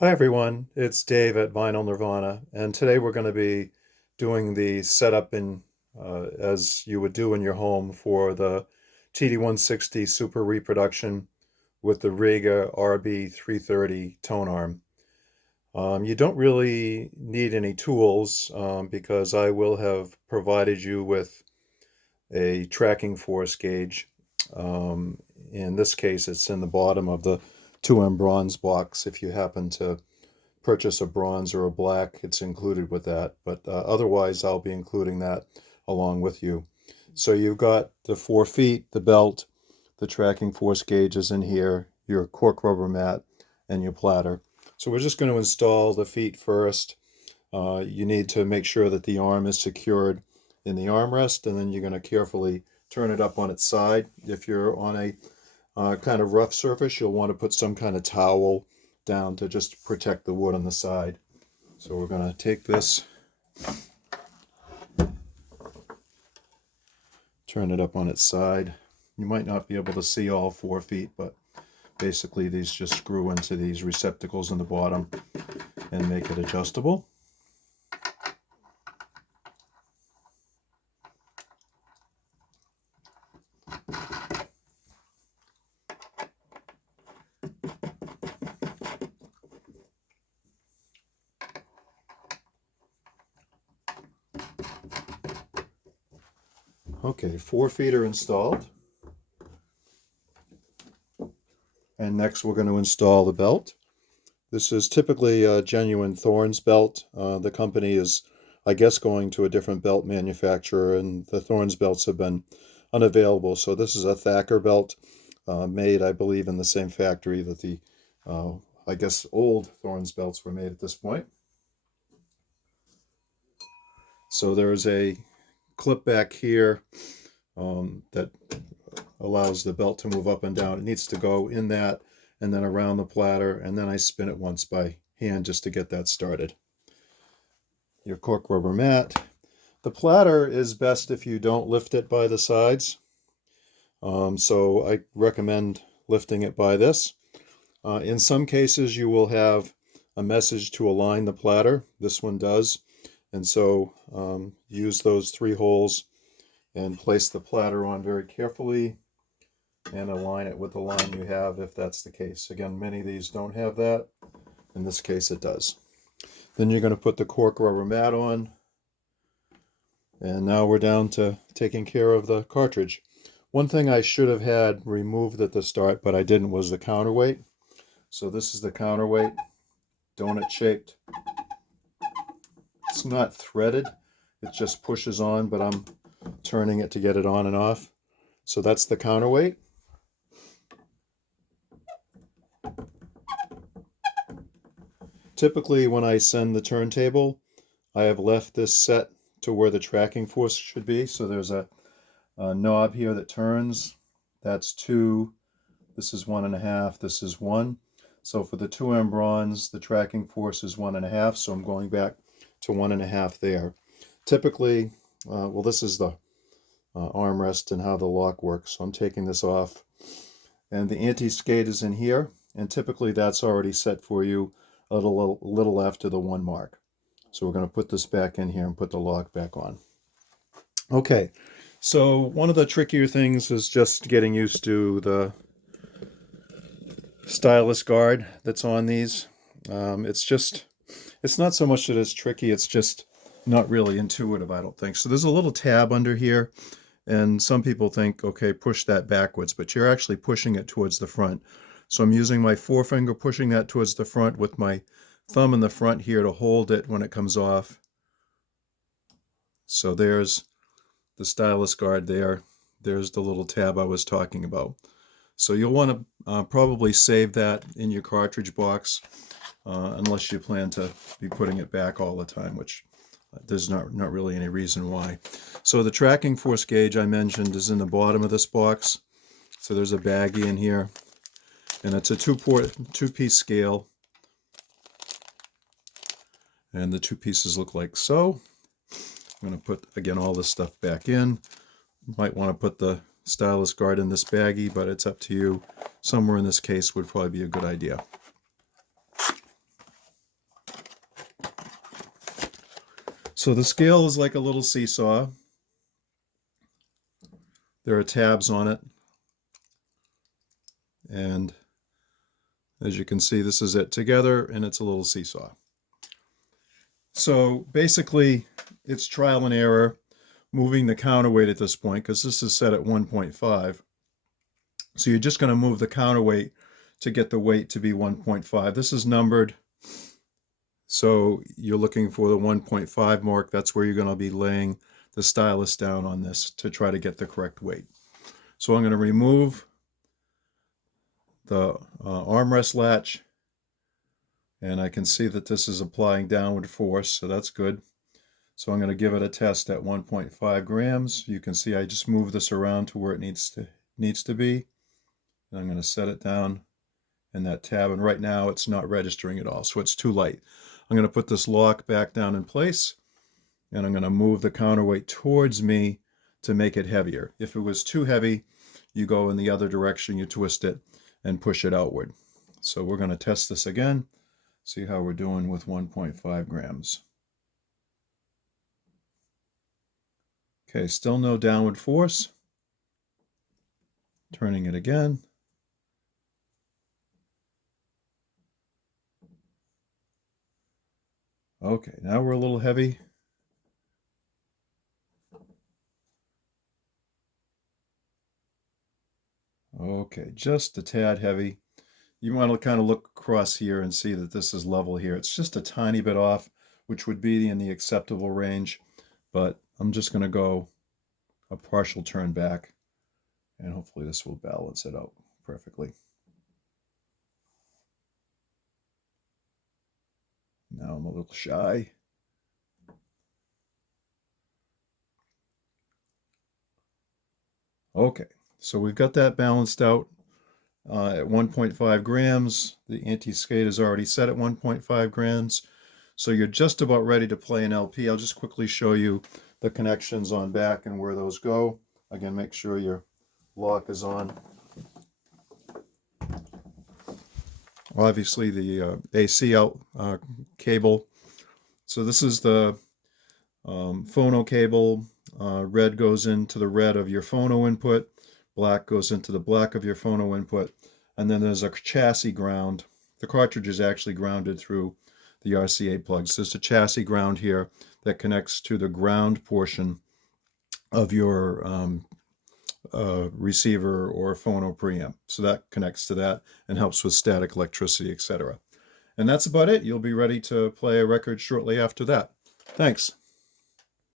Hi everyone, it's Dave at Vinyl Nirvana, and today we're going to be doing the setup as you would do in your home for the TD-160 Super Reproduction with the Riga RB330 tone arm. You don't really need any tools because I will have provided you with a tracking force gauge. In this case, it's in the bottom of the 2M bronze box. If you happen to purchase a bronze or a black, it's included with that. But otherwise, I'll be including that along with you. So you've got the 4 feet, the belt, the tracking force gauge is in here, your cork rubber mat, and your platter. So we're just going to install the feet first. You need to make sure that the arm is secured in the armrest, and then you're going to carefully turn it up on its side. If you're on a kind of rough surface, you'll want to put some kind of towel down to just protect the wood on the side. So we're going to take this, turn it up on its side. You might not be able to see all 4 feet, but basically these just screw into these receptacles in the bottom and make it adjustable. Okay, 4 feet are installed. And next we're going to install the belt. This is typically a genuine Thorens belt. The company is, I guess, going to a different belt manufacturer, and the Thorens belts have been unavailable. So this is a Thacker belt made, I believe, in the same factory that the, I guess, old Thorens belts were made at this point. So there's a clip back here that allows the belt to move up and down. It needs to go in that and then around the platter, and then I spin it once by hand just to get that started. Your cork rubber mat. The platter is best if you don't lift it by the sides. So I recommend lifting it by this. In some cases you will have a message to align the platter. This one does. And so use those 3 holes and place the platter on very carefully and align it with the line you have if that's the case. Again, many of these don't have that. In this case, it does. Then you're going to put the cork rubber mat on. And now we're down to taking care of the cartridge. One thing I should have had removed at the start, but I didn't, was the counterweight. So this is the counterweight, donut shaped. It's not threaded, it just pushes on, but I'm turning it to get it on and off. So that's the counterweight. Typically when I send the turntable, I have left this set to where the tracking force should be. So there's a knob here that turns. That's 2. This is 1.5. This is 1. So for the 2M bronze, the tracking force is 1.5. So I'm going back to 1.5 there. Typically, well, this is the armrest and how the lock works. So I'm taking this off. And the anti-skate is in here. And typically that's already set for you a little after the 1 mark. So we're going to put this back in here and put the lock back on. Okay, so one of the trickier things is just getting used to the stylus guard that's on these. It's not so much that it's tricky, it's just not really intuitive, I don't think. So there's a little tab under here, and some people think, okay, push that backwards, but you're actually pushing it towards the front. So I'm using my forefinger, pushing that towards the front with my thumb in the front here to hold it when it comes off. So there's the stylus guard there. There's the little tab I was talking about. So you'll want to probably save that in your cartridge box unless you plan to be putting it back all the time, which there's not really any reason why. So the tracking force gauge I mentioned is in the bottom of this box. So there's a baggie in here, and it's a 2-piece scale. And the 2 pieces look like so. I'm going to put, again, all this stuff back in. You might want to put the stylus guard in this baggie, but it's up to you. Somewhere in this case would probably be a good idea. So the scale is like a little seesaw. There are tabs on it. And as you can see, this is it together, and it's a little seesaw. So basically, it's trial and error, moving the counterweight at this point, because this is set at 1.5. So you're just going to move the counterweight to get the weight to be 1.5. This is numbered. So you're looking for the 1.5 mark. That's where you're going to be laying the stylus down on this to try to get the correct weight. So I'm going to remove the armrest latch, and I can see that this is applying downward force, so that's good. So I'm going to give it a test at 1.5 grams. You can see I just move this around to where it needs to be. And I'm going to set it down in that tab, and right now it's not registering at all, so it's too light. I'm going to put this lock back down in place, and I'm going to move the counterweight towards me to make it heavier. If it was too heavy, you go in the other direction, you twist it and push it outward. So we're going to test this again, see how we're doing with 1.5 grams. Okay, still no downward force. Turning it again. Okay, now we're a little heavy. Okay, just a tad heavy. You want to kind of look across here and see that this is level here. It's just a tiny bit off, which would be in the acceptable range, but I'm just going to go a partial turn back, and hopefully this will balance it out perfectly. Now I'm a little shy. Okay, so we've got that balanced out at 1.5 grams. The anti-skate is already set at 1.5 grams. So you're just about ready to play an LP. I'll just quickly show you the connections on back and where those go. Again, make sure your lock is on. Obviously the AC out cable. So this is the phono cable. Red goes into the red of your phono input. Black goes into the black of your phono input. And then there's a chassis ground. The cartridge is actually grounded through the RCA plugs. There's a chassis ground here that connects to the ground portion of your receiver or phono preamp. So that connects to that and helps with static electricity, etc. And that's about it. You'll be ready to play a record shortly after that. Thanks.